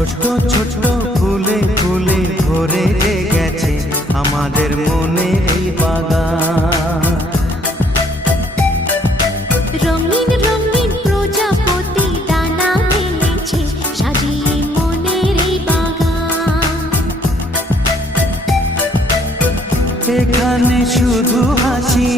ছোট্ট ছোট্ট ফুলে ফুলে ভরে গেছে আমাদের মনের এই বাগান। রঙিন রঙিন প্রজাপতি ডানা মেলেছে সাজিয়ে মনের এই বাগান। এখানে শুধু হাসি